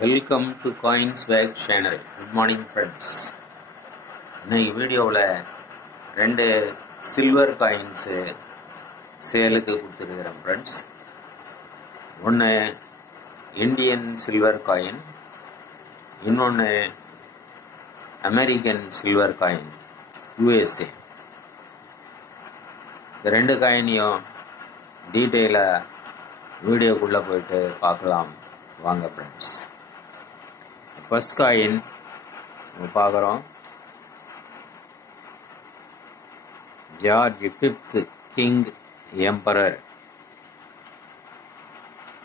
Welcome to coins wake channel. Good morning friends. இன்னைக்கு வீடியோவில் 2 silver coins சேலுக்கு கொடுத்துருக்குறேன் ஃப்ரெண்ட்ஸ். ஒன்று இந்தியன் சில்வர் காயின், இன்னொன்று அமெரிக்கன் சில்வர் காயின் USA. இந்த 2 காயினையும் டீட்டெயிலாக வீடியோக்குள்ளே போயிட்டு பார்க்கலாம் வாங்க ஃப்ரெண்ட்ஸ். ஃபர்ஸ்ட் காயின் பார்க்குறோம், ஜார்ஜ் 5th கிங் எம்பரர்.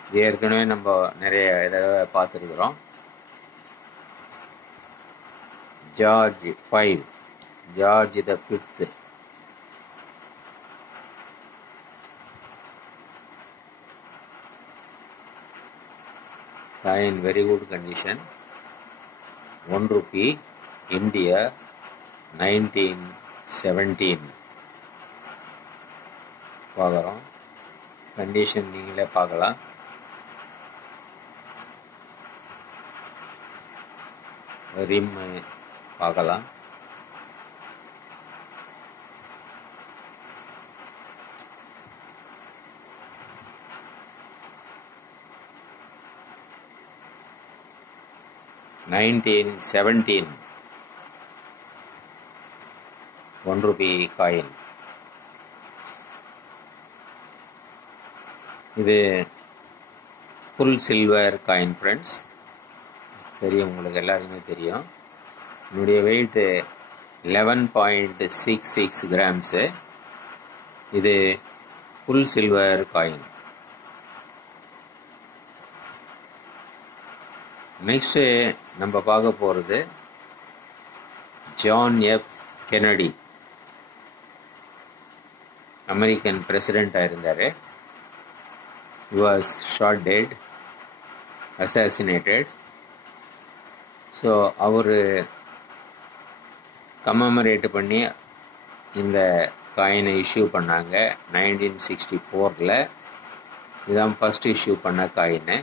இது ஏற்கனவே நம்ம நிறைய தடவை பார்த்துருக்குறோம். George 5, George the 5th. Coin very good condition. 1 rupee, India, 1917. பார்க்குறோம், கண்டிஷன் நீங்களே பார்க்கலாம். ரிம் பார்க்கலாம். $1917 1 rupee காயின். இது ஃபுல் சில்வர் காயின் ஃப்ரெண்ட்ஸ். தெரியும், உங்களுக்கு எல்லாருக்குமே தெரியும். என்னுடைய வெயிட்டு 11.66 கிராம்ஸு. இது ஃபுல் சில்வர் காயின். நெக்ஸ்ட்டு நம்ம பார்க்க போகிறது ஜான் எஃப் கென்னடி. அமெரிக்கன் பிரசிடெண்ட்டாக இருந்தார். he was shot dead, assassinated. So அவர் கமெமரேட் பண்ணி இந்த காயினை இஷ்யூ பண்ணாங்க 1964. இதுதான் ஃபஸ்ட் இஷ்யூ பண்ண காயின்.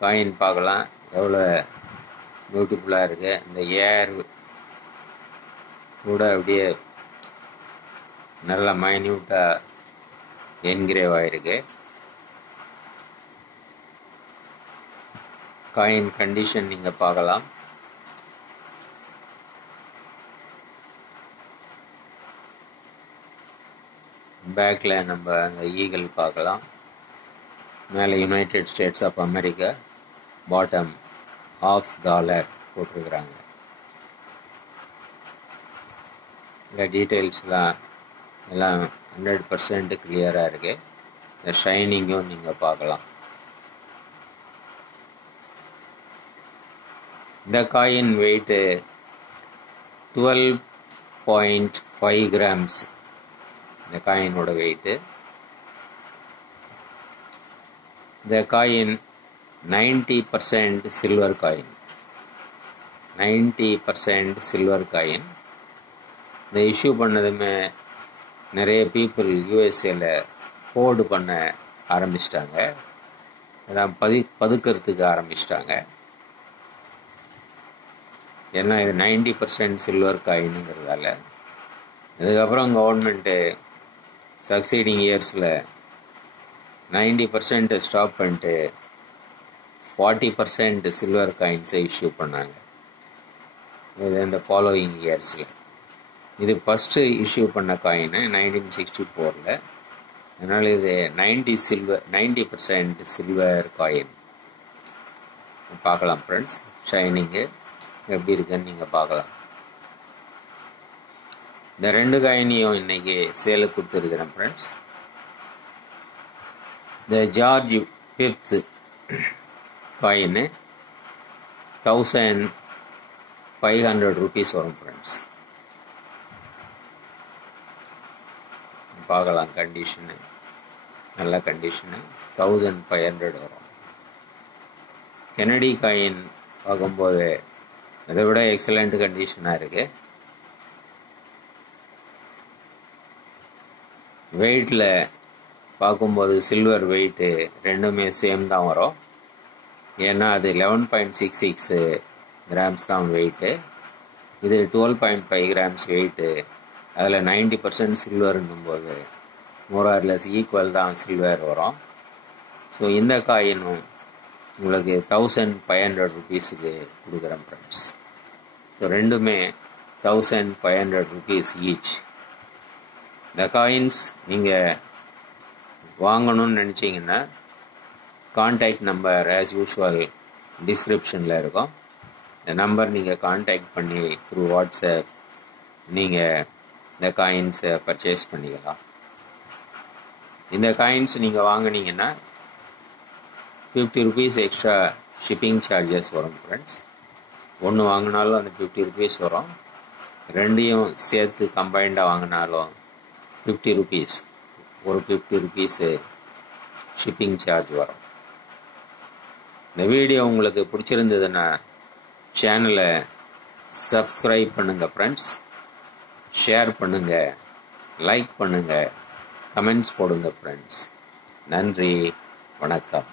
காயின் பார்க்கலாம், எவ்வளோ பியூட்டிஃபுல்லாக இருக்குது. இந்த ஏர் கூட அப்படியே நல்ல மைன்யூட்டாக என்கிரேவ் ஆகிருக்கு. காயின் கண்டிஷன் நீங்கள் பார்க்கலாம். பேக்கில் நம்ம அந்த ஈகிள் பார்க்கலாம். மேலே United States of America, bottom $1/2 போட்டிருக்கிறாங்க. இந்த டீட்டெயில்ஸ்லாம் எல்லாம் 100% கிளியராக இருக்குது. இந்த ஷைனிங்கும் நீங்கள் பார்க்கலாம். இந்த காயின் வெயிட்டு 12.5 கிராம்ஸ். இந்த காயினோட வெயிட்டு. இந்த coin 90% silver coin. 90% silver coin. இந்த இஷ்யூ பண்ணதுமே நிறைய பீப்புள் யூஎஸ்ஏல ஹோல்டு பண்ண ஆரம்பிச்சிட்டாங்க. அதான் பதுக்கிறதுக்கு ஆரம்பிச்சிட்டாங்க. ஏன்னா இது 90% சில்வர் காயினுங்கிறதால. அதுக்கப்புறம் கவர்மெண்ட்டு சக்சீடிங் இயர்ஸில் 90% ஸ்டாப் பண்ணிட்டு 40% சில்வர் காயின்ஸை இஷ்யூ பண்ணாங்க. இது இந்த ஃபாலோயிங் இயர்ஸில். இது ஃபஸ்ட்டு இஷ்யூ பண்ண காயின் 1964. அதனால் இது 90% சில்வர் காயின். பார்க்கலாம் ஃப்ரெண்ட்ஸ், ஷைனிங்கு எப்படி இருக்குன்னு நீங்கள் பார்க்கலாம். இந்த 2 காயினையும் இன்றைக்கி சேலுக்கு கொடுத்துருக்குறேன் ஃப்ரெண்ட்ஸ். இந்த ஜார்ஜ் 5th காயின் 1500 rupees வரும் ஃப்ரெண்ட்ஸ். பார்க்கலாம், கண்டிஷனு நல்ல கண்டிஷனு. 1500 வரும். கென்னடி காயின் பார்க்கும்போது அதை விட எக்ஸலண்ட் கண்டிஷனாக இருக்குது. வெயிட்டில் பார்க்கும்போது சில்வர் வெயிட்டு ரெண்டுமே சேம் தான் வரும். ஏன்னா அது 11.66 கிராம்ஸ் தான் வெயிட்டு, இது 12.5 கிராம்ஸ் வெயிட்டு. அதில் 90% சில்வர்ன்னும் போது மோரார்லெஸ் ஈக்குவல் தான் சில்வர் வரும். ஸோ இந்த காயினும் உங்களுக்கு 1500 ருபீஸுக்கு கொடுக்குறேன் ஃப்ரெண்ட்ஸ். ஸோ ரெண்டுமே 1500 ருபீஸ் ஈச். இந்த காயின்ஸ் நீங்கள் வாங்கணும்னு நினச்சிங்கன்னா கான்டாக்ட் நம்பர் ஆஸ் யூஷுவல் டிஸ்கிரிப்ஷனில் இருக்கும். இந்த நம்பர் நீங்கள் கான்டாக்ட் பண்ணி த்ரூ வாட்ஸ்அப் நீங்கள் இந்த காயின்ஸை பர்ச்சேஸ் பண்ணிக்கலாம். இந்த காயின்ஸ் நீங்கள் வாங்கினீங்கன்னா 50 ருபீஸ் எக்ஸ்ட்ரா ஷிப்பிங் சார்ஜஸ் வரும் ஃப்ரெண்ட்ஸ். ஒன்று வாங்கினாலும் அந்த 50 ருபீஸ் வரும், ரெண்டையும் சேர்த்து கம்பைண்டாக வாங்கினாலும் 50 ருபீஸ், ஒரு 50 ருபீஸு ஷிப்பிங் சார்ஜ் வரும். இந்த வீடியோ உங்களுக்கு பிடிச்சிருந்ததுன்னா சேனலை சப்ஸ்கிரைப் பண்ணுங்கள் ஃப்ரெண்ட்ஸ், ஷேர் பண்ணுங்கள், லைக் பண்ணுங்கள், கமெண்ட்ஸ் போடுங்க ஃப்ரெண்ட்ஸ். நன்றி, வணக்கம்.